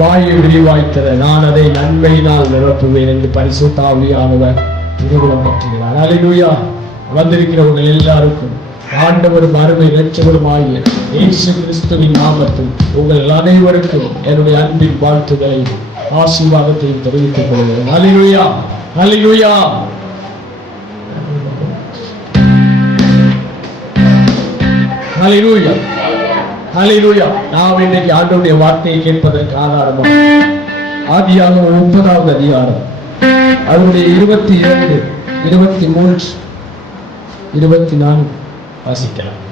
வாயை விரிவாய்த்தர நான் அதை நன்மையினால் நிரப்புவேன் என்று பரிசுத்த ஆவியானவர் திருவிழம் பற்றுகிறார். அல்லேலூயா. வந்திருக்கிறவர்கள் எல்லாருக்கும் ஆண்டவரும் அருமை இரட்சகருமாகிய இயேசு கிறிஸ்துவின் நாமத்தில் உங்கள் அனைவருக்கும் என்னுடைய அன்பின் வாழ்த்துக்களை ஆசீர்வாதத்தையும் தெரிவித்துக் கொள்கிறேன். அல்லேலூயா, அல்லேலூயா. அல்லேலூயா, அல்லேலூயா. நாம் இன்றைக்கு ஆண்டவருடைய வார்த்தையை கேட்பதற்கு ஆதாரமாக ஆதியாகமம் 30வது அதிகாரம் அதனுடைய 22, 23, 24 வாசிக்கலாம்.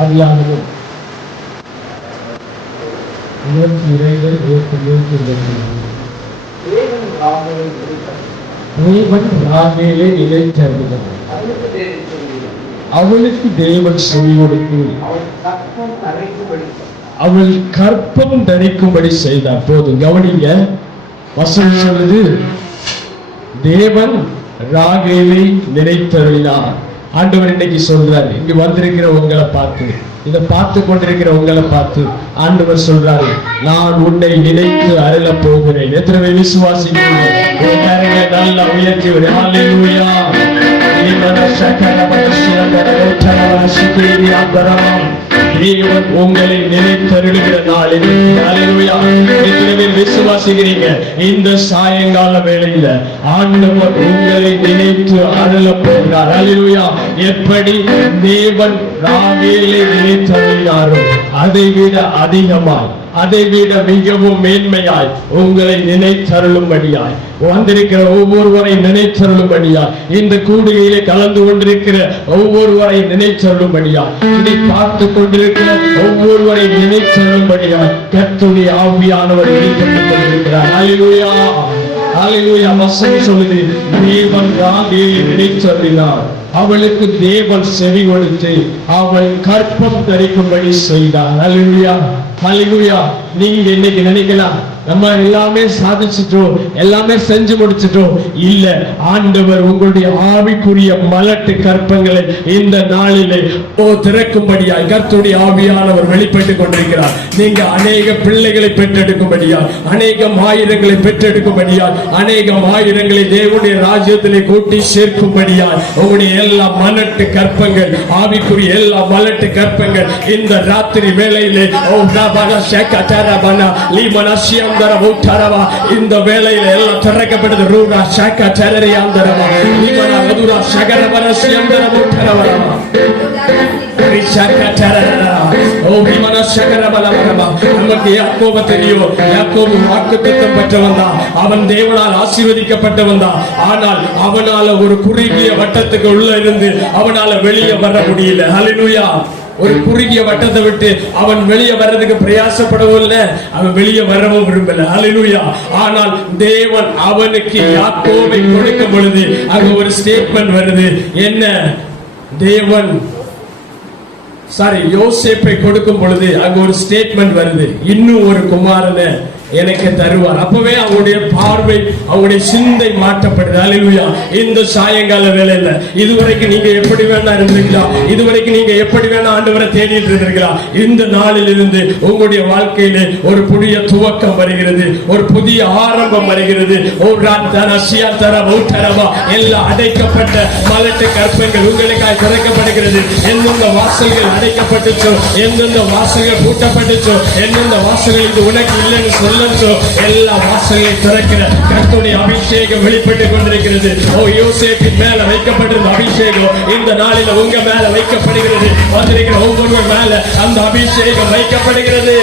ஆதியாகமம் 22, 23. தேவன் ராகேலை நிலைத்திருந்தார். அவளுக்கு தேவன் செவி கொடுத்து அவள் கற்பம் தரிக்கும்படி செய்தார். போதும் கவனிங்க, வசனம் சொல்லுது தேவன் ராகேலை நிலைத்தருளினார். ஆண்டவர் இன்னைக்கு சொல்றாரு, இங்க வந்திருக்கிற உங்களை பார்த்து, இதை பார்த்து கொண்டிருக்கிற உங்களை பார்த்து ஆண்டவர் சொல்றாரு, நான் உன்னை நினைத்து அருள போகிறேன். எத்தனை பேர் விசுவாசிக்கிறீங்க? நல்ல உயர்த்தி ஒரு ஹல்லேலூயா. தேவன் உங்களை நினைத்தருளுகிற நாளில் அல்லேலூயா. எத்தனை பேர் விசுவாசிக்கிறீங்க? இந்த சாயங்கால வேளையில ஆண்டவர் உங்களை நினைத்து அருள போகிறார். அல்லேலூயா. எப்படி தேவன் ராகேலை நினைத்தருளினாரோ அதைவிட அதிகமாய், அதைவிட மிகவும் மேன்மையாய் உங்களை நினைத்தருளும்படியாய், வந்திருக்கிற ஒவ்வொருவரை நினைத்தருளும்படியாய், இந்த கூடுகையிலே கலந்து கொண்டிருக்கிற ஒவ்வொருவரை நினைத்தருளும்படியாய், இதை பார்த்து கொண்டிருக்கிற ஒவ்வொருவரை நினைத்தருளும்படியாய் கர்த்தருடைய ஆவியானவர் இணைக்கப்பட்டுக் கொண்டிருக்கிறார். அல்லேலூயா, அல்லேலூயா. வசனம் சொல்லுது, தேவன் ராகேலை நினைத்தருளினார். அவளுக்கு தேவன் செவி கொடுத்து அவள் கற்பம் தரிக்கும்படி செய்தார். அல்லேலூயா, அல்லேலூயா. நீங்க இன்னைக்கு நினைக்கலாம், நம்ம எல்லாமே சாதிச்சிட்டோம், எல்லாமே செஞ்சு முடிச்சிட்டோம். இல்ல, ஆண்டவர் உங்களுடைய ஆவிக்குரிய மலட்டு கற்பங்களை இந்த நாளிலே திறக்கும்படியாய் கர்த்தருடைய ஆவியானவர் வெளிப்பட்டுக் கொண்டிருக்கிறார். நீங்க அநேக பிள்ளைகளை பெற்றெடுக்கும்படியா, அநேகம் ஆயிரங்களை பெற்றெடுக்கும்படியா, அநேகம் ஆயிரங்களை தேவனுடைய ராஜ்யத்திலே கூட்டி சேர்க்கும்படியாய் உங்களுடைய எல்லா மலட்டு கற்பங்கள், ஆவிக்குரிய எல்லா மலட்டு கற்பங்கள் இந்த ராத்திரி வேளையிலே இந்த வேளையில எல்லாம் திறக்கப்படுது. ரூரா ஷாக்கா டரரியாந்தரமா நீமனா மதுரா ஷகரபர சியந்தரமுட்டரவரமா ரிஷாக்கா டரரா ஓ நீமனா ஷகரபலவரமா. நமக்கு யாக்கோபு தெரியும். யாக்கோபு வாக்குத்தத்தம் பெற்றவன் தான், அவன் தேவனால் ஆசீர்வதிக்கப்பட்டவன் தான். ஆனால் அவனால ஒரு குறுகிய வட்டத்துக்கு உள்ள இருந்து அவனால வெளியே வர முடியல. ஹல்லேலூயா. ஒரு குறுகிய வட்டத்தை விட்டு அவன் வெளியே வர்றதுக்கு பிரயாசப்படவும் இல்லை, அவன் வெளியே வரவும் விரும்பல. அல்லேலூயா. ஆனால் தேவன் அவனுக்கு யாக்கோபை கொடுக்கும் பொழுது அங்க ஒரு ஸ்டேட்மெண்ட் வருது. என்ன? தேவன் யோசேப்பை கொடுக்கும் பொழுது அங்க ஒரு ஸ்டேட்மெண்ட் வருது, இன்னும் ஒரு குமாரனை எனக்கு தருவார். அப்பவே அவங்களுடைய பார்வை, அவங்களுடைய சிந்தை மாற்றப்படுது. அல்லேலூயா. இந்த சாயங்கால வேளையில இதுவரைக்கும் நீங்க எப்படி வேணா இருந்தீங்களா, இதுவரைக்கும் நீங்க எப்படி வேணா ஆண்டவரை தேடிட்டு இருந்தீங்களா, இந்த நாளில் இருந்து உங்களுடைய வாழ்க்கையிலே ஒரு புதிய துவக்கம் வருகிறது, ஒரு புதிய ஆரம்பம் வருகிறது. எல்லா அடைக்கப்பட்ட மலட்டு கற்பங்கள் உங்களுக்காக திறக்கப்படுகிறது. எந்தெந்த வாசல்கள் அடைக்கப்பட்டுச்சோ, எந்தெந்த வாசல்கள் பூட்டப்பட்டுச்சோ, எந்தெந்த வாசல்கள் இது உனக்கு இல்லைன்னு சொல்ல எல்லா வாசல்களை திறக்கிற கர்த்தருடைய அபிஷேகம் வெளிப்பட்டுக் கொண்டிருக்கிறது. ஓ, யோசேப்பின் மேல வைக்கப்பட்டிருந்த அபிஷேகம் இந்த நாளில உங்க மேல வைக்கப்படுகிறது. வந்திருக்கிற ஒவ்வொருவர் மேல அந்த அபிஷேகம் வைக்கப்படுகிறது.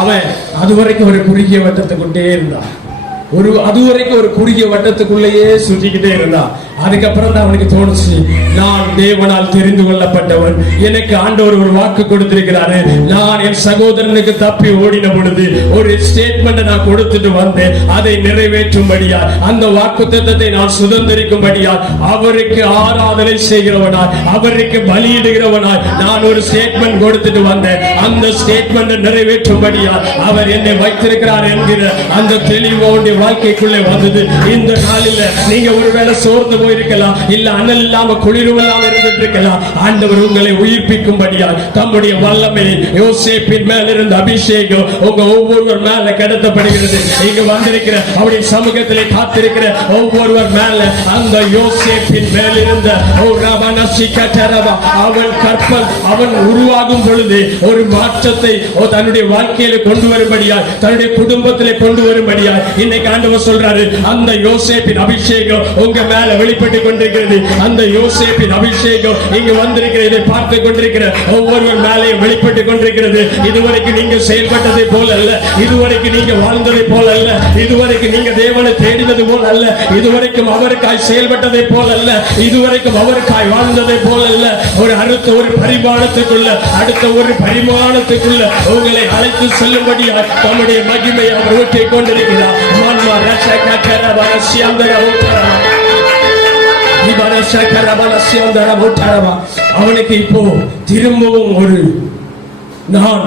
அவன் அதுவரைக்கும் ஒரு குறுகிய வட்டத்துக்குள்ளே இருந்தான், அதுவரைக்கும் ஒரு குறுகிய வட்டத்துக்குள்ளேயே சுற்றிக்கிட்டே இருந்தான். அதுக்கப்புறம் தான் அவனுக்கு தோணுச்சு, நான் தேவனால் தெரிந்து கொள்ளப்பட்டவன், எனக்கு ஆண்டவர் ஒரு வாக்கு கொடுத்திருக்கிறாரு. நான் என் சகோதரனுக்கு தப்பி ஓடின பொழுது ஒரு ஸ்டேட்மெண்ட் நான் கொடுத்துட்டு வந்தேன், அதை நிறைவேற்றும்படியா, அந்த வாக்குத்தத்தத்தை நான் சுதந்திரிக்கும்படியா, அவருக்கு ஆராதனை செய்கிறவனாய், அவருக்கு பலியிடுகிறவனாய் நான் ஒரு ஸ்டேட்மெண்ட் கொடுத்துட்டு வந்தேன். அந்த ஸ்டேட்மெண்ட் நிறைவேற்றும்படியா அவர் என்னை வைத்திருக்கிறார் என்கிற அந்த தெளிவோடைய வாழ்க்கைக்குள்ளே வந்தது. இந்த நாளில் நீங்க ஒருவேளை சோர்ந்து போயிருக்கலாம், இல்ல அனல் இல்லாம குளிரும் இல்லாம இருந்துட்டு இருக்கலாம். ஆண்டவர் உங்களை உயிர்ப்பிக்கும்படியா தம்முடைய வல்லமை யோசேப்பின் மேல இருந்த அபிஷேகம் உங்க ஒவ்வொருவர் மேல கடத்தப்படுகிறது. இங்க வந்திருக்கிற அவருடைய சமூகத்திலே காத்திருக்கிற ஒவ்வொருவர் மேல அந்த யோசேப்பின் மேல இருந்த அவன் கற்பல் அவன் உருவாகும் பொழுது ஒரு மாற்றத்தை தன்னுடைய வாழ்க்கையில கொண்டு வரும்படியாய், தன்னுடைய குடும்பத்திலே கொண்டு வரும்படியாய் இன்னைக்கு ஆண்டவர் சொல்றாரு, அந்த யோசேப்பின் அபிஷேகம் உங்க மேல வெளிப்பட்டு கொண்டிருக்கிறது. அந்த யோசேப்பின் அபிஷேகம் இங்க வந்திருக்கிற இதை பார்த்து கொண்டிருக்கிற ஒவ்வொருவர் மேலேயும் வெளிப்பட்டு கொண்டிருக்கிறது. இதுவரைக்கும் நீங்க செயல்பட்டதை போல அல்ல, இதுவரைக்கும் நீங்க வாழ்ந்ததை போல அல்ல, இதுவரைக்கும் நீங்க தேவனை தேடினது போல அல்ல, இதுவரைக்கும் அவருக்காய் செயல்பட்டதை போல அல்ல, இதுவரைக்கும் அவருக்காய் வாழ்ந்ததை போல அல்ல. அடுத்த ஒரு பரிமாணத்துக்குள்ள, அடுத்த ஒரு பரிமாணத்துக்குள்ள உங்களை அழைத்து செல்லும்படியாக தம்முடைய மகிமை அவர் ஊற்றிக் கொண்டிருக்கிறார். அவனுக்கு இப்போ திரும்பவும் ஒரு நான்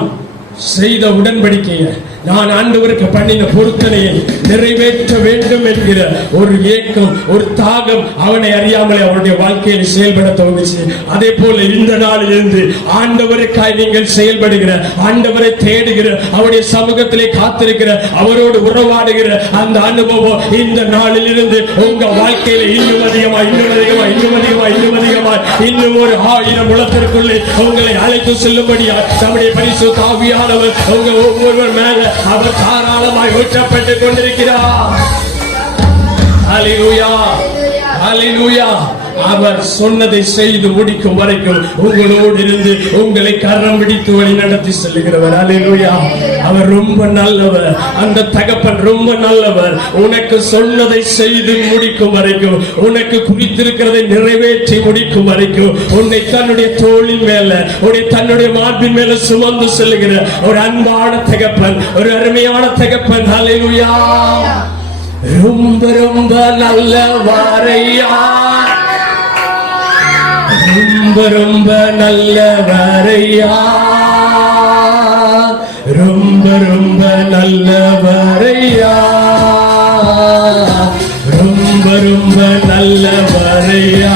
செய்த உடன்படிக்கையை, நான் ஆண்டவருக்கு பண்ணின பொருத்தனையை நிறைவேற்ற வேண்டும் என்கிற ஒரு ஏக்கம், ஒரு தாகம் அவனை அறியாமலே அவருடைய வாழ்க்கையில் செயல்பட துவங்குச்சு. அதே போல இந்த நாளில் இருந்து ஆண்டவருக்காய் நீங்கள் செயல்படுகிற, ஆண்டவரை தேடுகிற, அவருடைய சமூகத்திலே காத்திருக்கிற, அவரோடு உறவாடுகிற அந்த அனுபவம் இந்த நாளில் இருந்து உங்க வாழ்க்கையில இன்னும் அதிகமா இன்னும் அதிகமா இன்னும் அதிகமா இன்னும் அதிகமா இன்னும் ஒரு 1000 முழத்திற்குள்ளே உங்களை அழைத்து செல்லும்படியா நம்முடைய பரிசுத்த ஆவியானவர் உங்க ஒவ்வொருவர் மேல அவர் தாராளமாய் ஊற்றப்பட்டுக் கொண்டிருக்கிறார். ஹல்லேலூயா, ஹல்லேலூயா. அவர் சொன்னதை செய்து முடிக்கும் வரைக்கும் உங்களோடு இருந்து உங்களை கரம் பிடித்து வழி நடத்தி செல்லுகிறவர். ஹல்லேலூயா. அவர் ரொம்ப நல்லவர், அந்த தகப்பன் ரொம்ப நல்லவர். உனக்கு சொன்னதை செய்து முடிக்கும் வரைக்கும், உனக்கு குறித்திருக்கிறதை நிறைவேற்றி முடிக்கும் வரைக்கும் உன்னை தன்னுடைய தோளின் மேல, தன்னுடைய மார்பின் மேல சுமந்து செல்லுகிற ஒரு அன்பான தகப்பன், ஒரு அருமையான தகப்பன். ஹல்லேலூயா. ரொம்ப ரொம்ப நல்லவரையா, ரொம்ப ரொம்ப நல்லவரையா, ரொம்ப ரொம்ப நல்லவரையா, ரொம்ப ரொம்ப நல்லவரையா,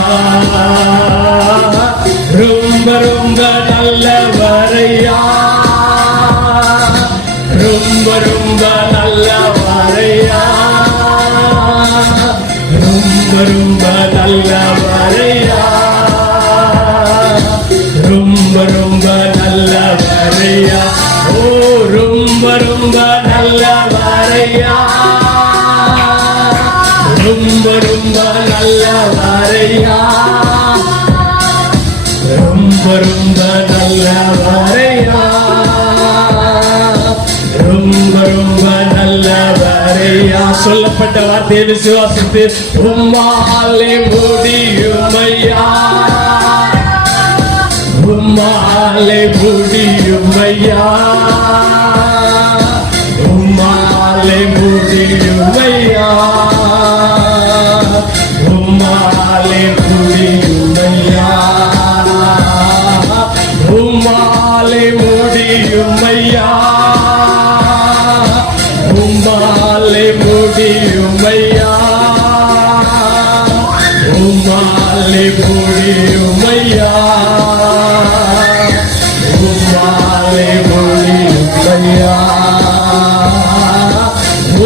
ரொம்ப ரொம்ப நல்லவரையா, ரொம்ப ரொம்ப நல்லவரையா, ரொம்ப ரொம்ப நல்லவரையா, ரொம்ப ரொம்ப நல்லவரையா, ஓ ரொம்ப ரொம்ப நல்லவரையா, ரொம்ப ரொம்ப நல்லவரையா, ரொம்ப ரொம்ப நல்லவரையா, ரொம்ப ரொம்ப நல்லவரையா. சொல்லப்பட்ட வார்த்தையை விசுவாசித்து உம்மாலே முடியுமையா, உம்மாலே முடியுமையா, உம்மாலே முடியுமையா, உம்மாலே முடியுமையா, உம்மாலே முடியுமையா, உம்மாலே முடியுமையா, உம்மாலே முடியுமையா, உம்மாலே முடியுமையா,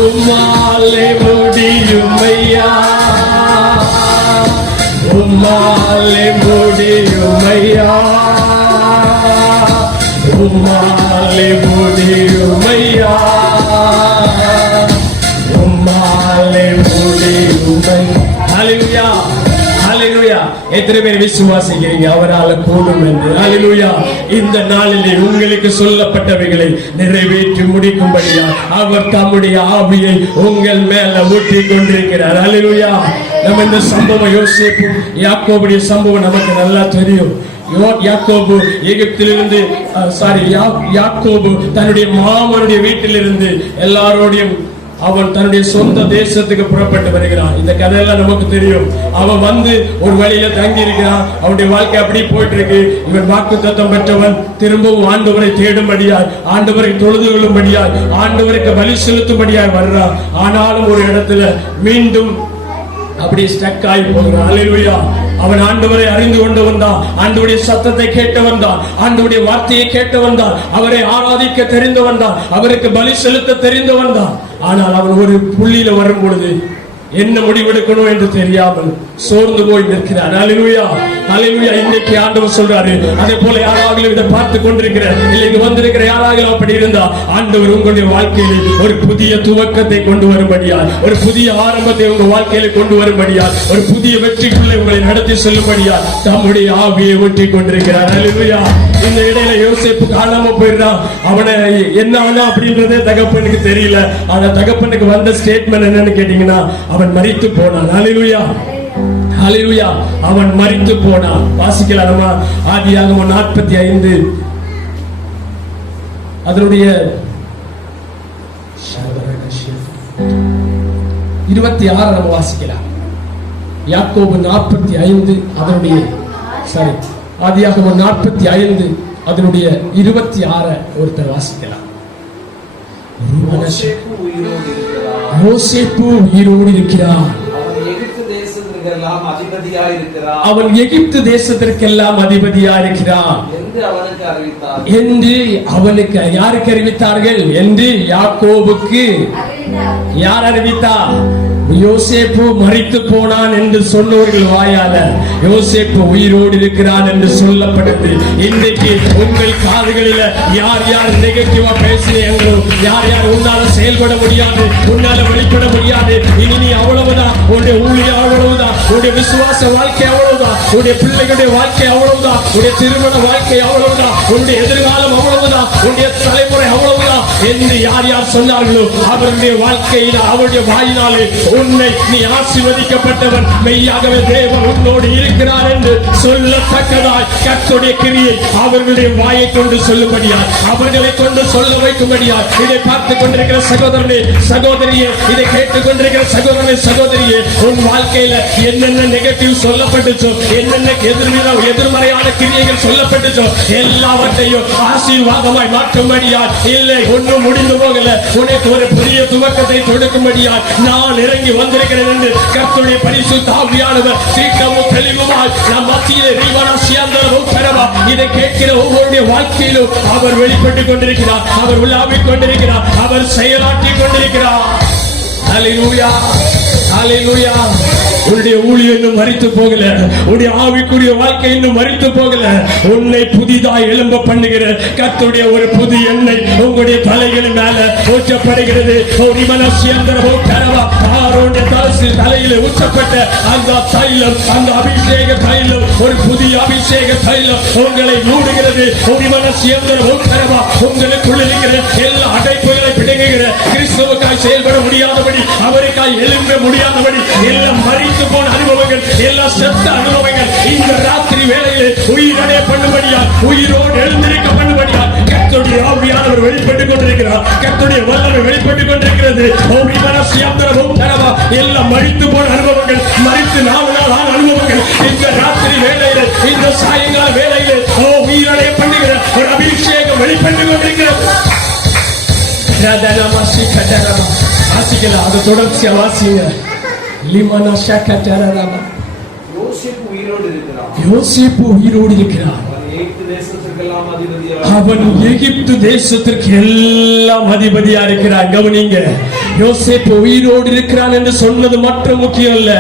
உம்மாலே முடியுமையா, உம்மாலே முடியுமையா, உம்மாலே முடியுமையா, உம்மாலே முடியுமை. ஹல்லேலூயா, ஹல்லேலூயா. எத்தனை பேர் விசுவாசிக்கிறீங்க அவரால் கூடும் என்று? ஹல்லேலூயா. இந்த நாளிலே உங்களுக்கு சொல்லப்பட்டவைகளை நிறைவேற்றி முடிக்கும்படியா அவர் தம்முடைய ஆவியை உங்கள் மேல ஊற்றிக் கொண்டிருக்கிறார். ஹல்லேலூயா. நம்ம இந்த சம்பவம் யோசேப்பும் யாக்கோபுடைய சம்பவம் நமக்கு நல்லா தெரியும். யாக்கோபு எகிப்திலிருந்து யாக்கோபு தன்னுடைய மாமனுடைய வீட்டிலிருந்து எல்லாரோடையும் அவன் தன்னுடைய சொந்த தேசத்துக்கு புறப்பட்டு வருகிறான். இந்த கதையெல்லாம் நமக்கு தெரியும். அவன் வந்து ஒரு வழியில தங்கி இருக்கிறான். அவனுடைய வாழ்க்கை அப்படி போயிட்டு இருக்கு. இவன் வாக்குத்தத்தம் பெற்றவன் திரும்பவும் ஆண்டவரை தேடும்படியாய், ஆண்டவரை தொழுது கொள்ளும்படியாய், ஆண்டவருக்கு பலி செலுத்தும்படியாய் வர்றான். ஆனாலும் ஒரு இடத்துல மீண்டும் அப்படி ஸ்டக் ஆகி போகிறான். அல்லேலூயா. அவன் ஆண்டவரை அறிந்து கொண்டு வந்தான், ஆண்டவருடைய சத்தத்தை கேட்டு வந்தான், ஆண்டவருடைய வார்த்தையை கேட்டு வந்தான், அவரை ஆராதிக்க தெரிந்து வந்தான், அவருக்கு பலி செலுத்த தெரிந்து வந்தான். ஆனால் அவன் ஒரு புள்ளியில வரும் பொழுது என்ன முடிவெடுக்கணும் என்று தெரியாமல் சோர்ந்து போய் நிற்கிறார். அல்லேலூயா, அல்லேலூயா. இன்னைக்கு ஆண்டவர் சொல்றாரு, அதே போல யாராவது இதை பார்த்து கொண்டிருக்கிற இல்லைங்க வந்திருக்கிற யாராவது அப்படி இருந்தா ஆண்டவர் உங்களுடைய வாழ்க்கையில் ஒரு புதிய துவக்கத்தை கொண்டு வரும்படியால், ஒரு புதிய ஆரம்பத்தை உங்க வாழ்க்கையில கொண்டு வரும்படியால், ஒரு புதிய வெற்றிக்குள்ளே உங்களை நடத்தி செல்லும்படியால் தம்முடைய ஆவியை ஊற்றி கொண்டிருக்கிறார். அல்லேலூயா. இந்த இடையில யோசேப்பு காணாம போயிடுறான். அவனை என்ன ஆனா அப்படின்றதே தகப்பனுக்கு தெரியல. ஆனா தகப்பனுக்கு வந்த ஸ்டேட்மெண்ட் என்னன்னு கேட்டீங்கன்னா, அவன் மரித்து போனான். அல்லேலூயா, அல்லேலூயா. அவன் மரித்து போனான். வாசிக்கலாம் நம்ம ஆதியாகமம் 45 அதனுடைய 26 நம்ம வாசிக்கலாம். யாக்கோபு 45 அதனுடைய ஆதியாகமம் 45 அதனுடைய 26 ஒருத்தர் வாசிக்கலாம். யோசேப்பு உயிரோடு இருக்கிறார். அவன் எகிப்து தேசத்திற்கெல்லாம் அதிபதியா இருக்கிறான் என்று அவனுக்கு யாருக்கு அறிவித்தார்கள் என்று யாக்கோபுக்கு யார் அறிவித்தார்? யோசேப்பு மரித்து போனான் என்று சொன்னவர்கள் வாயால யோசேப்பு உயிரோடு இருக்கிறான் என்று சொல்லப்படுது. இன்றைக்கு உங்கள் காதுகளில யார் யார் நெகட்டிவா பேசினீங்களோ, யார் யார் உன்னால செயல்பட முடியாது, உன்னால வெளிப்பட முடியாது, இனி நீ அவ்வளவுதான், உன்னுடைய ஊழியம் அவ்வளவுதான், உன்னுடைய விசுவாச வாழ்க்கை அவ்வளவுதான், உன்னுடைய பிள்ளைகளுடைய வாழ்க்கை அவ்வளவுதான், உன்னுடைய திருமண வாழ்க்கை அவ்வளவுதான், உன்னுடைய எதிர்காலம் அவ்வளவுதான், உன்னுடைய தலைமுறை அவ்வளவுதான் என்று யார் யார் சொன்னார்களோ அவருடைய வாழ்க்கையில் அவருடைய வாயினாலே உன்னை நீ ஆசீர்வதிக்கப்பட்டவன், மெய்யாகவே தேவன் உன்னோடு இருக்கிறார் என்று சொல்லத்தக்கதாய் கர்த்தருடைய கிரியை அவர்களுடைய வாயை கொண்டு சொல்லும்படியாய், அவர்களை கொண்டு சொல்ல வைக்கும்படியாய், இதை பார்த்துக் கொண்டிருக்கிற சகோதரனே சகோதரியே, இதை கேட்டுக் கொண்டிருக்கிற சகோதரனே சகோதரியே, உன் வாழ்க்கையில என்னென்ன நெகட்டிவ் சொல்லப்பட்டுச்சோ, என்னென்ன எதிர்மறையான கிரியைகள் சொல்லப்பட்டுச்சோ எல்லாவற்றையும் ஆசீர்வாதமாய் மாற்றும்படியாய், இல்லை ஒன்றும் முடிந்து போகல, உனக்கு ஒரு புதிய துவக்கத்தை கொடுக்கும்படியாய் நான் இறங்கி வந்திருக்கிறேன் என்று கர்த்தருடைய பரிசுத்த ஆவியானவர் சீக்கிரமும் தெளிவுமாய் நம் மத்தியிலே இதை கேட்கிற ஒவ்வொருடைய வாழ்க்கையிலும் அவர் வெளிப்பட்டுக் கொண்டிருக்கிறார், அவர் உலாவிக் கொண்டிருக்கிறார், அவர் செயலாற்றிக் கொண்டிருக்கிறார். அல்லேலூயா, அல்லேலூயா. உன்னுடைய ஊழியம் இன்னும் மரித்து போகல, உன்னுடைய ஆவிக்குரிய வாழ்க்கை இன்னும் மரித்து போகல. உன்னை புதிதாய் எழும்ப பண்ணுகிற கர்த்தருடைய ஒரு புது எண்ணெய் உங்களுடைய தலைகளின் மேல ஊற்றப்படுகிறது. தலையில ஊற்றப்பட்ட அந்த தைலம், அந்த அபிஷேக தைலம், ஒரு புதிய அபிஷேக தைலம் உங்களை மூடுகிறது. உங்களுக்குள்ள இருக்கிற எல்லா அடைப்புகளை பிடுங்குகிற, கிறிஸ்துவுக்காய் செயல்பட முடியாதபடி, அவருக்காய் எழும்ப முடியாதபடி எல்லாம் மறித்து போன அனுபவங்கள், எல்லா செத்த அனுபவங்கள் இந்த ராத்திரி வேளையிலே உயிரடைய பண்ணும்படியால், உயிரோடு எழுந்திருக்க பண்ணும்படியால் கர்த்தருடைய ஆவியானவர் வெளிப்பட்டுக் கொண்டிருக்கிறார். கர்த்தருடைய வல்லமை வெளிப்பட்டுக் கொண்டிருக்கிறது. எல்லாம் மறித்து போன அனுபவங்கள், மறித்து 4 நாள் ஆன அனுபவங்கள் இந்த ராத்திரி வேளையிலே, இந்த சாயங்கால வேளையிலே உயிரடைய பண்ணுகிற ஒரு அபிஷேகம் வெளிப்பட்டுக் கொண்டிருக்கிறது. வாசிக்கலாம், அதை தொடர்ச்சியா வாசிங்க. யோசேப்பு உயிரோடு இருக்கிறார். அவன் எகிப்து தேசத்திற்கு எல்லாம் அதிபதியா இருக்கிறான். கவனிங்க, யோசேப்பு உயிரோடு இருக்கிறான் என்று சொன்னது மட்டும் முக்கியம் இல்ல,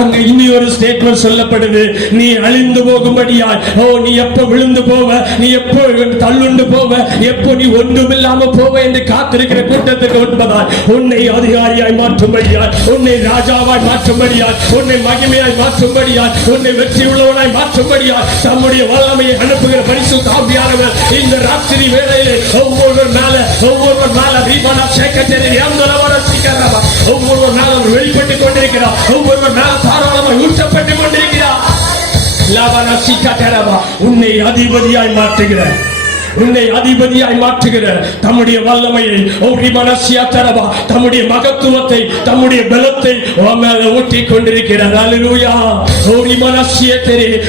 அங்க இனி ஒரு ஸ்டேட்மெண்ட் சொல்லப்படுது. நீ அழிந்து போகும்படியாய், நீ எப்ப விழுந்து போவ, நீ எப்போ தள்ளுண்டு போவ, எப்போ நீ ஒன்றுமில்லாம போவ என்று காத்திருக்கிற கூட்டத்துக்கு உண்பதாய் உன்னை அதிகாரியாய் மாற்றும்படியாய், உன்னை ராஜாவாய் மாற்றும்படியாய், உன்னை மகிமையாய் மாற்றும்படியாய், உன்னை வெற்றி உள்ளவனாய் மாற்றும்படியாய் தம்முடைய வல்லமையை அனுப்புகிற பரிசு பரிசுத்த ஆவியானவர் இந்த ராத்திரி வேளையிலே ஒவ்வொரு நாள ரீபனா சேக்கச்சேரி அந்தலவர சிக்கரவா ஒவ்வொரு நாளும் வெளிப்பட்டுக் கொண்டிருக்கிறார். ஒவ்வொரு நாள் தாராளமாக ஊற்றப்பட்டுக் கொண்டிருக்கிறார். லாபனா சிக்கரவா உன்னை அதிபதியாய் மாற்றுகிறார். உன்னை அதிபதியாய் மாற்றுகிற தம்முடைய வல்லமையை தம்முடைய மகத்துவத்தை தம்முடைய பலத்தை ஊற்றிக் கொண்டிருக்கிறார். அல்லேலூயா.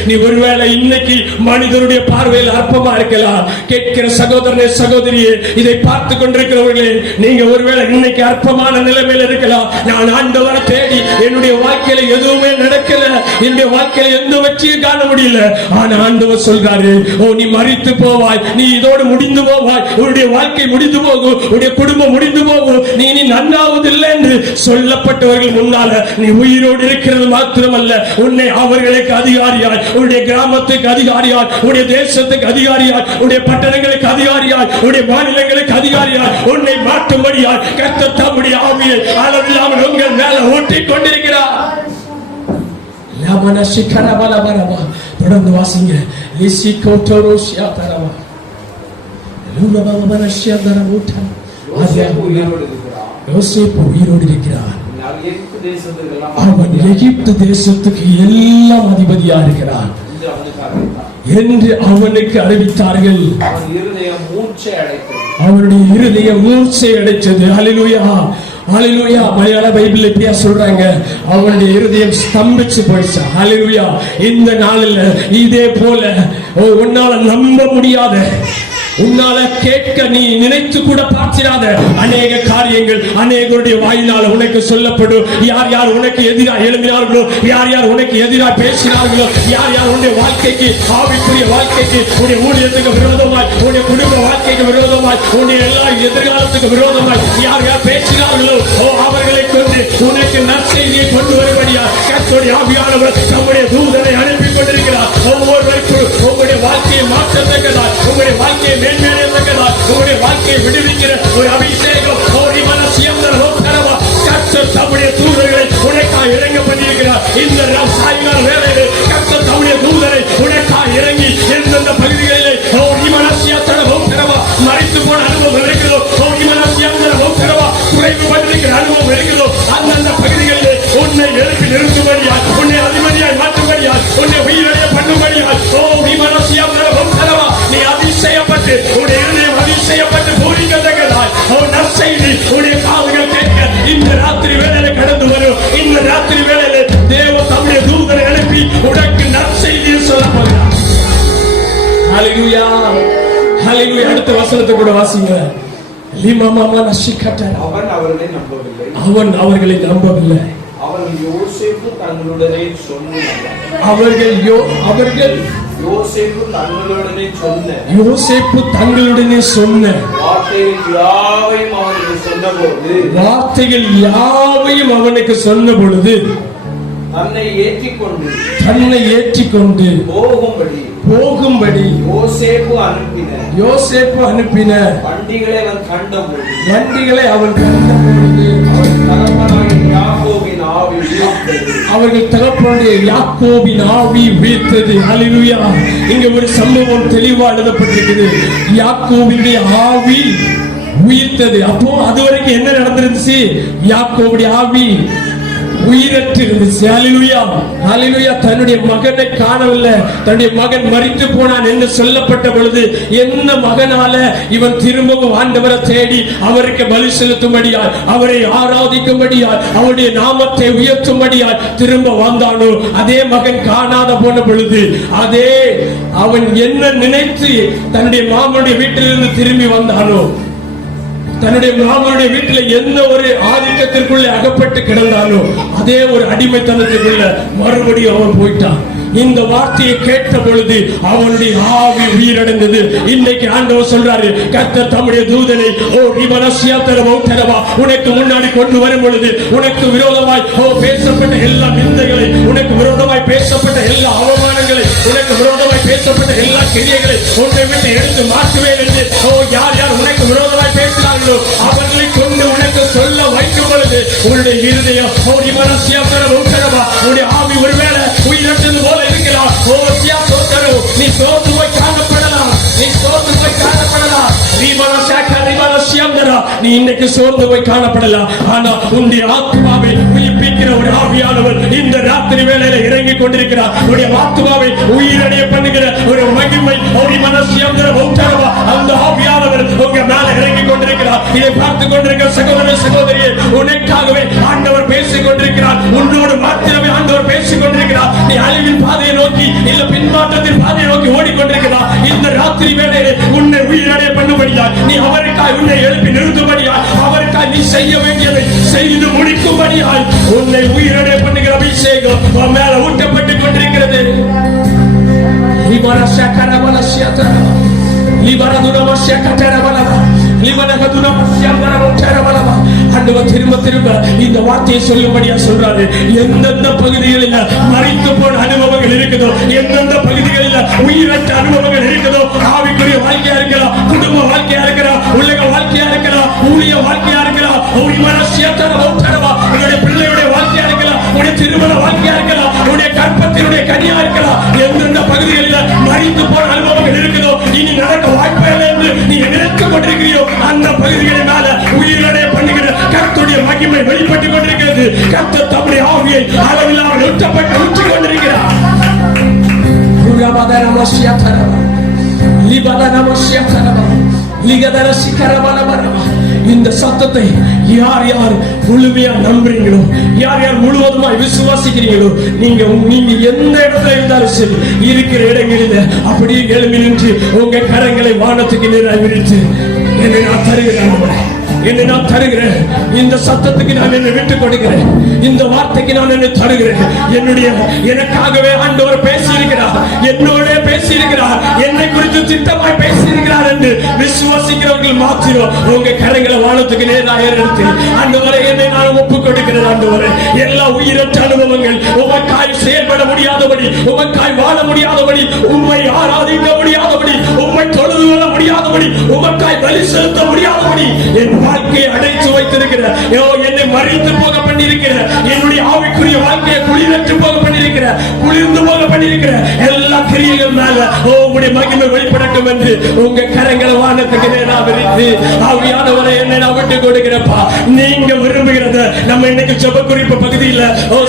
நீ ஒருவேளை இன்னைக்கு மனிதருடைய பார்வையில் அற்பமா இருக்கலாம். கேட்கிற சகோதரனே சகோதரியே, இதை பார்த்து கொண்டிருக்கிறவர்களே, நீங்க ஒருவேளை இன்னைக்கு அற்பமான நிலைமையில் இருக்கலாம். நான் ஆண்டவரை தேடி என்னுடைய வாழ்க்கையில எதுவுமே நடக்கல, என்னுடைய வாழ்க்கையில எந்த வெற்றியும் காண முடியல. ஆனா ஆண்டவர் சொல்றாரு, நீ மரித்து போவாய், நீ இதோடு முடிந்து போவாய், உன்னுடைய வாழ்க்கை முடிந்து போகும், உன்னுடைய குடும்பம் முடிந்து போகும், நீ நன்றாவதில்லை என்று சொல்லப்பட்டவர்கள் முன்னால நீ உயிரோடு இருக்கிறது மாத்திரமல்ல, உன்னை அவர்களுக்கு அதிகாரியாய், உன்னுடைய கிராமத்துக்கு அதிகாரியாய், உன்னுடைய தேசத்துக்கு அதிகாரியாய், உன்னுடைய பட்டணங்களுக்கு அதிகாரியாய், உன்னுடைய மாநிலங்களுக்கு அதிகாரியாய் உன்னை மாற்றும்படியாய் கர்த்தர் தம்முடைய ஆவியை அளவில்லாமல் உங்கள் மேல ஊற்றிக் கொண்டிருக்கிறார். தொடர்ந்து வாசிங்க. யோசேப்பு உயிரோடு இருக்கிறார். அவன் எகிப்து தேசத்துக்கு எல்லாம் அதிபதியா இருக்கிறார் என்று அவனுக்கு அறிவித்தார்கள். அவனுடைய இருதயம் மூர்ச்சை அடைத்தது. அல்லேலூயா, அல்லேலூயா. மலையாள பைபிள் எப்படியா சொல்றாங்க, அவனுடைய இருதயம் ஸ்தம்பிச்சு போயிடுச்சு. அல்லேலூயா. இந்த நாளில் இதே போல உன்னால நம்ப முடியாத, உன்னால கேட்க நீ நினைத்து கூட பார்த்திராத அநேக காரியங்கள் அநேகருடைய வாயினால உனக்கு சொல்லப்படும். யார் யார் உனக்கு எதிராக எழும்பினார்களோ, யார் யார் உனக்கு எதிராக பேசினார்களோ, யார் யார் உன்னுடைய வாழ்க்கைக்கு, ஆவிக்குரிய வாழ்க்கைக்கு, உன்னுடைய ஊழியத்துக்கு விரோதமாய், உன்னுடைய குடும்ப வாழ்க்கைக்கு விரோதமாய், உன்னுடைய எல்லா எதிர்காலத்துக்கு விரோதமாய் யார் யார் பேசினார்களோ, அவர்களை கொண்டு உனக்கு நற்செய்தியை கொண்டு வரும்படியா கர்த்தருடைய ஆவியானவர் நம்முடைய தூதனை அனுப்பி கொண்டிருக்கிறார். ஒவ்வொருவருக்கும் உங்களுடைய வாழ்க்கையை மாற்றத்தக்கதாய், உங்களுடைய வாழ்க்கையை மேன்மேறத்தக்கதாய், உங்களுடைய வாழ்க்கையை விடுவிக்கிற ஒரு அபிஷேகம் கர்த்தர் தம்முடைய தூதர்களை உனக்காய் இறங்க பண்ணியிருக்கிறார். இந்த சாயங்கால வேளையிலே கர்த்தர் தம்முடைய தூதரை உனக்காய் இறங்கி எந்தெந்த பகுதிகளிலே மறைத்து போன அனுபவம் இருக்கிறதோ, குறைவு பண்ணிருக்கிற அனுபவம் இருக்கிறதோ, அந்தந்த பகுதிகளிலே உன்னை எழுப்பி நிறுத்தும்படியால், உன்னை அதிபதியாய் மாற்றும்படியால், உன்னை உயிரடைய பண்ணும்படியால், நீ அதிசயப்பட்டு உன்னுடைய இருதயம் அதிசயப்பட்டு பூரிக்கத்தக்கதாய் நற்செய்தி உன்னுடைய காதுகள் கேட்க இந்த ராத்திரி வேளையில கடந்து வரும். இந்த ராத்திரி வேளையில தேவ தம்முடைய தூதரை அனுப்பி உனக்கு நற்செய்தியை சொல்ல போகிறார். ஹல்லேலூயா, ஹல்லேலூயா. அடுத்த வசனத்தை கூட வாசிங்க. அவன் அவர்களை நம்பவில்லை, அவன் அவர்களை நம்பவில்லை. அவர்கள் யோசேப்பு தங்களுடனே சொன்ன வார்த்தைகள் யாவையும் அவனுக்கு சொன்ன பொழுது தன்னை ஏற்றிக்கொண்டு போகும்படி யோசேப்பு அனுப்பின வண்டிகளை அவன் கண்டபொழுது அவர்கள் தகப்பனுடைய யாக்கோபின் ஆவி வீழ்த்தது. அல்லேலூயா. இங்க ஒரு சம்பவம் தெளிவா எழுதப்பட்டிருக்கிறது. யாக்கோபினுடைய ஆவி உயிர்த்தது. அப்போ அது வரைக்கும் என்ன நடந்துருந்துச்சு? யாக்கோபுடைய ஆவி உயிரற்று இருந்துச்சு. அல்லேலூயா, அல்லேலூயா. தன்னுடைய மகனை காணவில்லை, தன்னுடைய மகன் மரித்து போனான் என்று சொல்லப்பட்ட பொழுது என்ன மகனால இவன் திரும்பவும் ஆண்டவரை தேடி அவருக்கு பலி செலுத்தும்படியால், அவரை ஆராதிக்கும்படியால், அவருடைய நாமத்தை உயர்த்தும்படியால் திரும்ப வந்தானோ, அதே மகன் காணாத போன பொழுது அதே அவன் என்ன நினைத்து தன்னுடைய மாமனுடைய வீட்டிலிருந்து திரும்பி வந்தானோ, தன்னுடைய மாமனுடைய வீட்டில் எந்த ஒரு ஆதிக்கத்திற்குள்ளே அகப்பட்டு கிடந்தானோ அதே ஒரு அடிமைத்தனத்துக்குள்ள மறுபடியும் அவன் போயிட்டான். இந்த வார்த்தையை கேட்ட பொழுது அவனுடைய ஆவி உயிரடைந்தது. இன்னைக்கு ஆண்டவர் சொல்றாரு, கர்த்தர் தம்முடைய தூதனை உனக்கு முன்னாடி கொண்டு வரும் பொழுது உனக்கு விரோதமாய் பேசப்பட்ட எல்லா நிந்தைகளை, உனக்கு விரோதமாய் பேசப்பட்ட எல்லா அவமானங்களை, உனக்கு விரோதமாய் பேசப்பட்ட எல்லா கிரியைகளை உன்னை விட்டு எடுத்து மாற்றுவேன் என்று யார் யார் உனக்கு விரோதமாய் பேசினார்களோ அவர்களை கொண்டு உனக்கு சொல்ல வைக்கும் பொழுது உன்னுடைய இருதயம் உன்னுடைய ஆவி ஒருவேளை உயிரற்றது போல இருக்கிறார். நீ சோர்ந்து போய் காணப்படலாம். நீ இன்னைக்கு சோர்ந்து போய் காணப்படலாம். ஆனா உன்னுடைய ஆத்மாவை உயிர்ப்பிக்கிற ஒரு ஆவியானவர் இந்த ராத்திரி வேளையில இறங்கி கொண்டிருக்கிறார். உன்னுடைய ஆத்மாவை உயிரடைய பண்ணுகிற ஒரு மகிமை அந்த ஆவியானவர் உங்க மேல இறங்கி கொண்டிருக்கிறார். இதை பார்த்து கொண்டிருக்கிற சகோதர சகோதரியே, உனக்காகவே ஆண்டவர் பேசிக் கொண்டிருக்கிறார். உன்னோடு மாத்திரமே ஆண்டவர் பேசிக் கொண்டிருக்கிறார். நீ அழிவின் பாதையை நோக்கி இல்ல பின்மாற்றத்தின் பாதையை நோக்கி ஓடிக்கொண்டிருக்கிறார். இந்த ராத்திரி வேளையிலே உன்னை உயிரடைய பண்ணும்படியா, நீ அவருக்காய் உன்னை எழுப்பி நிறுத்தும்படியா, அவருக்காய் நீ செய்ய வேண்டியதை செய்து முடிக்கும்படியாய் உன்னை உயிரடைய பண்ணுகிற அபிஷேகம் உன் மேல ஊட்டப்பட்டுக் கொண்டிருக்கிறது. திரும்ப திரும்ப இந்த வார்த்தையை சொல்லும்படியா சொல்றாரு. எந்தெந்த பகுதிகளில் மறைத்து போன அனுபவங்கள் இருக்குதோ, எந்தெந்த பகுதிகளில் உயிரற்ற அனுபவங்கள் இருக்குதோ, ஆவிக்குரிய வாழ்க்கையா இருக்கலாம், குடும்ப வாழ்க்கையா இருக்கலாம், உலக வாழ்க்கையா இருக்கலாம், ஊழிய வாழ்க்கையா இருக்கலாம், உன்னுடைய பிள்ளையுடைய வாழ்க்கையா இருக்கலாம், உன்னுடைய திருமண வாழ்க்கையா இருக்கலாம், உன்னுடைய கற்பத்தினுடைய கனியா இருக்கலாம். எந்தெந்த பகுதிகளில் மறைத்து போன அனுபவங்கள் இருக்குதோ, இனி நடக்க வாய்ப்பில்லை என்று நீ நினைத்துக் கொண்டிருக்கிறியோ, அந்த பகுதிகளின் மேல உயிரடைய பண்ணுகிற கர்த்தருடைய மகிமை வெளிப்பட்டுக் கொண்டிருக்கிறது. கர்த்தர் தம்முடைய ஆவியை அளவில்லாமல் ஊற்றப்பட்டு ஊற்றிக் கொண்டிருக்கிறார். இந்த சத்தத்தை யார் யார் முழுமையா நம்புறீங்களோ, யார் யார் முழுவதுமாய் விசுவாசிக்கிறீங்களோ, நீங்க எந்த இடத்துல இருந்தாலும் சரி, இருக்கிற இடங்களில் அப்படியே எழும்பி நின்று உங்க கரங்களை வானத்துக்கு நேராக விரித்து, என்னை நான் தருகிறேன், என்னை நான் தருகிறேன், இந்த சத்தத்துக்கு நான் என்னை விட்டுக் கொடுக்கிறேன், இந்த வார்த்தைக்கு நான் என்னை தருகிறேன். எனக்காகவே ஆண்டவர் பேசியிருக்கிறார், என்னோட பேசியிருக்கிறார், என்னை குறித்து திட்டமாய் பேசியிருக்கிறார் என்று விசுவாசிக்கிறவர்கள் மாத்திரம் உங்க கரங்களை வானத்துக்கு நேராக எடுத்து, ஆண்டவரே என்னை நான் ஒப்புக் கொடுக்கிறேன். ஆண்டவரே, எல்லா உயிரற்ற அனுபவங்கள் உமக்காய் செயல்பட முடியாதபடி, உமக்காய் வாழ முடியாதபடி, உம்மை ஆராதிக்க முடியாதபடி, உம்மை தொழுது கொள்ள முடியாதபடி, உமக்காய் பலி செலுத்த முடியாதபடி என் வாழ்க்கையை அடைத்து வைத்திருக்கிற, என்னை மறித்து போக பண்ணியிருக்கிற, என்னுடைய ஆவிக்குரிய வாழ்க்கையை குளிரற்று போக பண்ணியிருக்கிற, குளிர்ந்து போக பண்ணியிருக்கிற எல்லா கிரியைகள் மேல உங்களுடைய மகிமை வெளிப்படட்டும் என்று உங்க கரங்களை வானத்துக்கு நேராக விரித்து, ஆவியானவரை என்னை நான் விட்டு கொடுக்கிறப்பா. நீங்க விரும்புகிறத நம்ம இன்னைக்கு ஜெப குறிப்பு பகுதியில்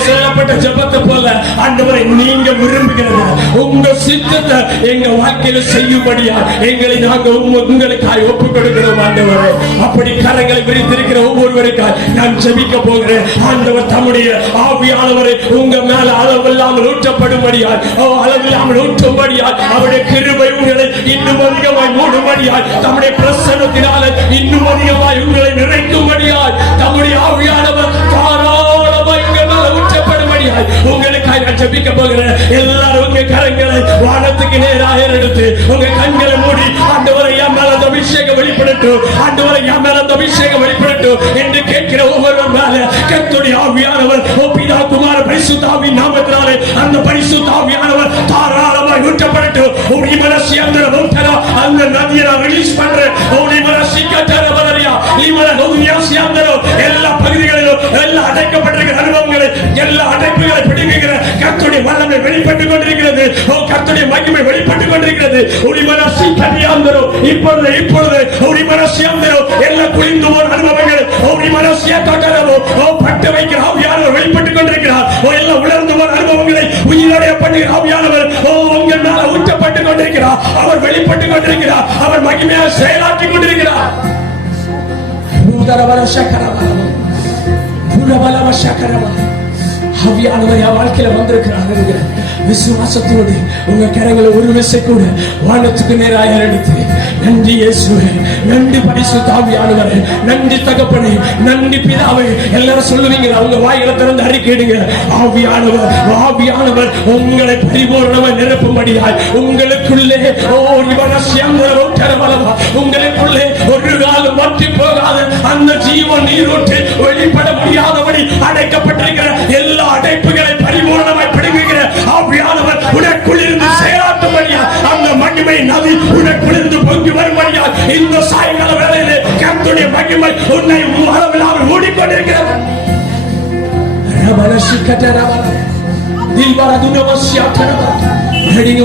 சொல்லப்பட்ட ஜெபத்தை போல ஆண்டவரை நீங்க விரும்புகிறத உங்க சித்தத்தை எங்க வாழ்க்கையில செய்யும்படியா எங்களை நாங்கள் உங்களுக்காய் ஒப்புக் கொடுக்கிறோம். ஆண்டவரை அப்படி கரங்களை விரித்திருக்கிற ஒவ்வொருவருக்காய் நான் ஜெபிக்க போகிறேன். ஆண்டவர் தம்முடைய ஆவியானவரை உங்க மேல அளவில்லாமல் ஊற்றப்படும்படியால், அளவில்லாமல் ஊற்றும்படியால், அவருடைய கிருபை உங்களை இன்னும் அதிகமாய் மூடும்படியால், தம்முடைய பிரசன்னத்தினால இன்னும் அதிகமாய் உங்களை நிறைக்கும்படியால், தம்முடைய ஆவியானவர் தாராளமாய் உங்கள் மேல ஊற்றப்படும்படியால் உங்களுக்காய் நான் ஜெபிக்க போகிறேன். எல்லாரும் உங்க கரங்களை வானத்துக்கு நேராக எடுத்து உங்க கண்களை மூடி, ஆண்டவரை என் மேல அந்த அபிஷேகம் வெளிப்படட்டும், ஆண்டவரை என் மேல அந்த அபிஷேகம் வெளிப்படட்டும் என்று கேட்கிற ஒவ்வொருவர் மேல கர்த்தருடைய ஆவியானவர் பிதா குமார பரிசுத்த ஆவியின் நாமத்தினாலே அந்த பரிசுத்த ஆவியானவர் தாராளமாய் ஊற்றப்படட்டும். உம்முடைய மனசியந்தர மௌத்தரா அந்த நதியை நான் ரிலீஸ் பண்றேன். உம்முடைய மனசிக்கத்தர பலரியா இமல நோதியாசியந்தரோ எல்லா பகுதிகளிலும் எல்லா அடைக்கப்பட்டிருக்கிற அனுபவங்களை, எல்லா அடைப்புகளை பிடிக்கிற கர்த்தருடைய வல்லமை வெளிப்பட்டுக் கொண்டிருக்கிறது. கர்த்தருடைய மகிமை வெளிப்பட்டுக் கொண்டிருக்கிறது. உம்முடைய மனசிக்கத்தியாந்தரோ இப்பொழுது உம்முடைய மனசியந்தரோ எல்லா குளிர்ந்து போன அனுபவங்கள் உம்முடைய மனசியத்தரோ பட்டு வைக்கிற ஆவியானவர் வெளிப்பட்டுக் கொண்டிருக்கிறார். எல்லா உலர்ந்து போன அனுபவங்களை உயிரோடைய பண்ணுகிற ஆவியானவர் உங்கள் மேல ஊற்றப்பட்டுக் கொண்டிருக்கிறார். அவர் வெளிப்பட்டுக் கொண்டிருக்கிறார். அவர் மகிமையாக செயலாற்றிக் கொண்டிருக்கிறார். ஆவியானவர் என் வாழ்க்கையில வந்திருக்கிறார். விசுவாசத்தோடு உங்க கரங்களை ஒரு விசை கூட வானத்துக்கு நேராக எடுத்து, நன்றி இயேசுவே, நன்றி பரிசுத்த ஆவியானவரே, நன்றி தகப்பனே, நன்றி பிதாவே எல்லாரும் சொல்லுவீங்க. அவங்க வாயில திறந்து அறிக்கையிடுங்க. ஆவியானவர் உங்களை பரிபூர்ணமாய் நிரப்பும்படியாய் உங்களுக்குள்ளே உங்களுக்குள்ளே ஒரு காலம் வற்றி போகாத அந்த ஜீவன் நீரூற்று வெளிப்பட முடியாதபடி அடைக்கப்பட்டிருக்கிற எல்லா அடைப்புகளை பரிபூர்ணமாய் பிடிக்கிற ஆவியானவர் உனக்குள்ளிருந்து செயலாற்றும்படியா அந்த மகிமை நதி உனக்குள்ளிருந்து பொங்கி வரும்படியா இந்த சாயங்கால வேளையிலே கர்த்தருடைய மகிமை உன்னை அளவில்லாமல் மூடிக்கொண்டிருக்கிறது.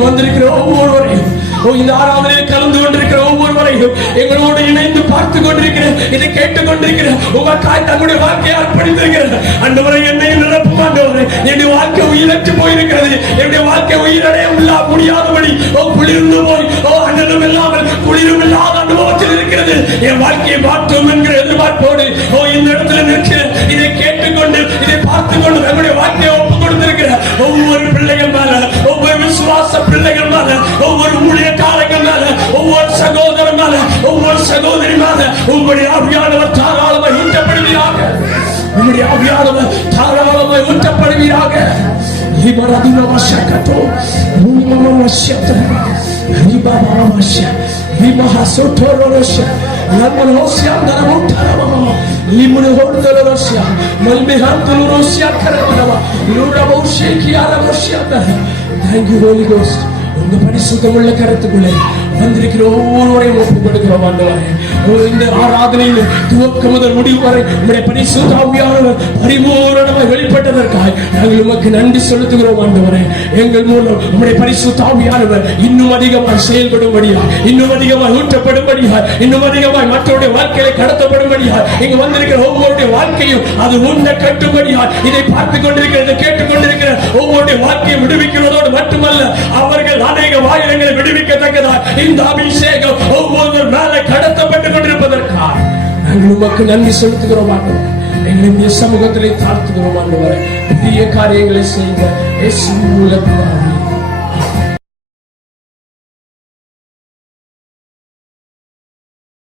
வந்திருக்கிற ஒவ்வொருவரையும், இந்த ஆராதனையில் கலந்து கொண்டிருக்கிற ஒவ்வொருவரையும், எங்களோடு இணைந்து பார்த்து கொண்டிருக்கிற, இதை கேட்டுக் கொண்டிருக்கிற உங்களுக்காய் தன்னுடைய வாழ்க்கையை அர்ப்பணித்திருக்கிறது. ஆண்டவரே, என்னையும் நிரப்பும் ஆண்டவரே. என்னுடைய வாழ்க்கை உயிரற்று போயிருக்கிறது. என்னுடைய வாழ்க்கை உயிரடைய முடியாதபடி குளிர்ந்து போய் அண்ணனும் இல்லாமல் குளிரும் இல்லாத அனுபவத்தில் இருக்கிறது. என் வாழ்க்கையை மாற்றும் என்கிற எதிர்பார்ப்போடு இந்த இடத்துல நிற்கிற, இதை கேட்டுக்கொண்டு இதை பார்த்துக் கொண்டு நம்முடைய வாழ்க்கையை ஒப்புக் கொடுத்திருக்கிற ஒவ்வொரு பிள்ளைகள் மேல, ஒவ்வொரு விசுவாச பிள்ளைகள் மேல, ஒவ்வொரு ஊழியக்காரர்கள் மேல, ஒவ்வொரு சகோதரன் மேல, ஒவ்வொரு சகோதரி மேல உங்களுடைய ஆவியானவர் தாராளமாக ஊற்றப்படுவீராக. உங்களுடைய ஆவியானவர் தாராளமாக ஊற்றப்படுவீராக. Thank you, Holy Ghost. உங்க பரிசுத்தமுள்ள கருத்துக்குள்ளே வந்திருக்கிற ஒவ்வொருவரையும் ஒப்புக் கொடுக்கிறோம் ஆண்டவரே. இந்த ஆராதனையில் துவக்க முதல் முடிவு வரை உங்களுடைய பரிசுத்த ஆவியானவர் பரிபூரணமாய் வெளிப்பட்டதற்காக நாங்கள் உமக்கு நன்றி செலுத்துகிறோம் ஆண்டவரே. எங்கள் மூலம் உங்களுடைய பரிசுத்த ஆவியானவர் இன்னும் அதிகமாய் செயல்படும்படியா, இன்னும் அதிகமாய் ஊற்றப்படும்படியா, இன்னும் அதிகமாய் மற்றவருடைய வாழ்க்கையை கடத்தப்படும்படியா, இங்கு வந்திருக்கிற ஒவ்வொருடைய வாழ்க்கையும் அது உண்ட கட்டும்படியா, இதை பார்த்துக் கொண்டிருக்கிறது கேட்டுக் கொண்டிருக்கிற ஒவ்வொருடைய வாழ்க்கையை விடுவிக்கிறதோடு மட்டுமல்ல, அவர்கள் அநேக வாயிலங்களை விடுவிக்கத்தக்கதா இந்த அபிஷேகம் ஒவ்வொரு மேல கடத்தப்பட்டுக் கொண்டிருப்பதற்காக நாங்கள் உமக்கு நன்றி செலுத்துகிறோம் ஆண்டவரே. எங்களுடைய சமூகத்திலே தாழ்த்துகிறோம் ஆண்டவரே. பெரிய காரியங்களை செய்த இயேசுவின் மூலமாக